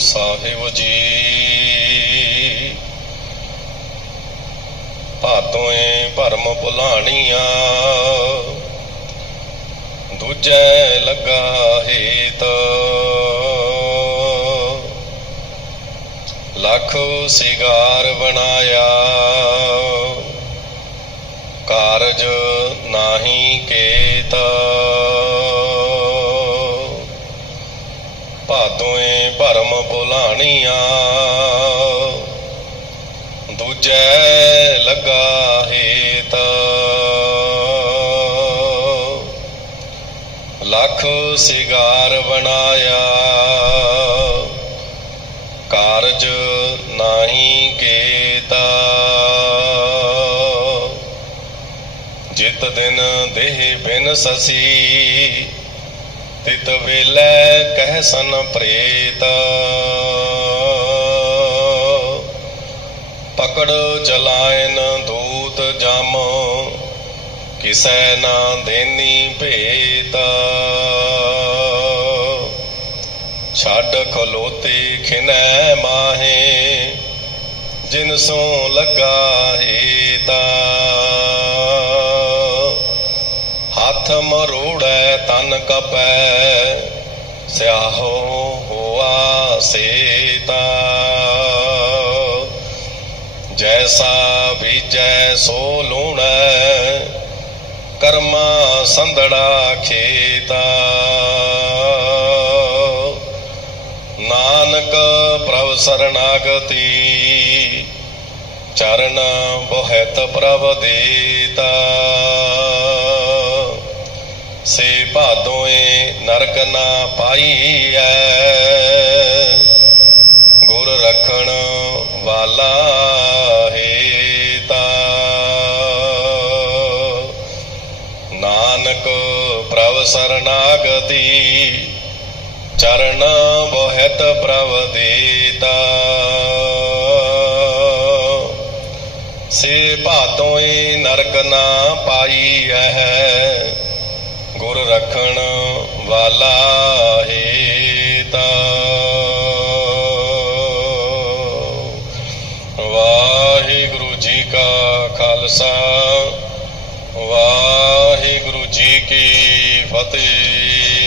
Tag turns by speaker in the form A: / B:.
A: ਸਾਹਿਬ ਜੀ। ਭਾਦੋਏ ਭਰਮ ਭੁਲਾਣੀਆਂ। ਦੂਜੈ ਲੱਗਾ ਹੇਤ। ਲੱਖ ਸਿਗਾਰ ਬਣਾਇਆ। ਕਾਰਜ ਨਾਹੀ ਕੇਤ। ਭਾਦੋਏ ਭਰਮ ਭੁਲਾਣੀਆਂ ਦੂਜੈ ਲੱਗਾ ਹੇਤ। ਲੱਖ ਸਿਗਾਰ ਬਣਾਇਆ। ਕਾਰਜ ਨਾਹੀ ਕੇਤਾ। ਜਿਤ ਦਿਨ ਦੇਹ ਬਿਨ ਸਸੀ, ਤਿਤ ਵੇਲੇ ਸਨ ਪ੍ਰੇਤ। ਪਕੜ ਚਲਾਇਨ ਦੂਤ ਜਮ, ਕਿਸੈ ਨਾ ਦੇਨੀ ਭੇਤ। ਛੱਡ ਖਲੋਤੇ ਖਿਨੈ ਮਾਹੇ, ਜਿਨ ਸੋ ਲੱਗਾ ਹੀਤਾ। ਹੱਥ ਮਰੋੜੈ ਤਨ ਕਪੈ ਸਿਆਹੋ ਹੋਆ ਸੇਤਾ। ਜੈਸਾ ਬੀਜੈ ਸੋ ਲੂਣੈ, ਕਰਮਾ ਸੰਧੜਾ ਖੇਤਾ। ਨਾਨਕ ਪ੍ਰਭ ਸਰਣਾਗਤੀ, ਚਰਨ ਬੋਹਿਤ ਪ੍ਰਭ ਦੇਤਾ। ਭਾਦੋਏ ਨਰਕ ਨਾ ਪਾਈਐ। ਗੁਰ ਰਖਣ ਵਾਲਾ ਹੇਤਾ ਨਾਨਕ ਪ੍ਰਭ ਸਰਣਾਗਤੀ ਚਰਨ ਬੋਹਿਤ ਪ੍ਰਭ ਦੇਤਾ। ਸੇ ਭਾਦੋਈ ਨਰਕ ਨਾ ਪਾਈਐ। ਗੁਰ ਰਖਣ ਵਾਲਾ ਹੇਤਾ। ਵਾਹਿਗੁਰੂ ਜੀ ਕਾ ਖਾਲਸਾ ਵਾਹਿਗੁਰੂ ਜੀ ਕੀ ਫਤਿਹ।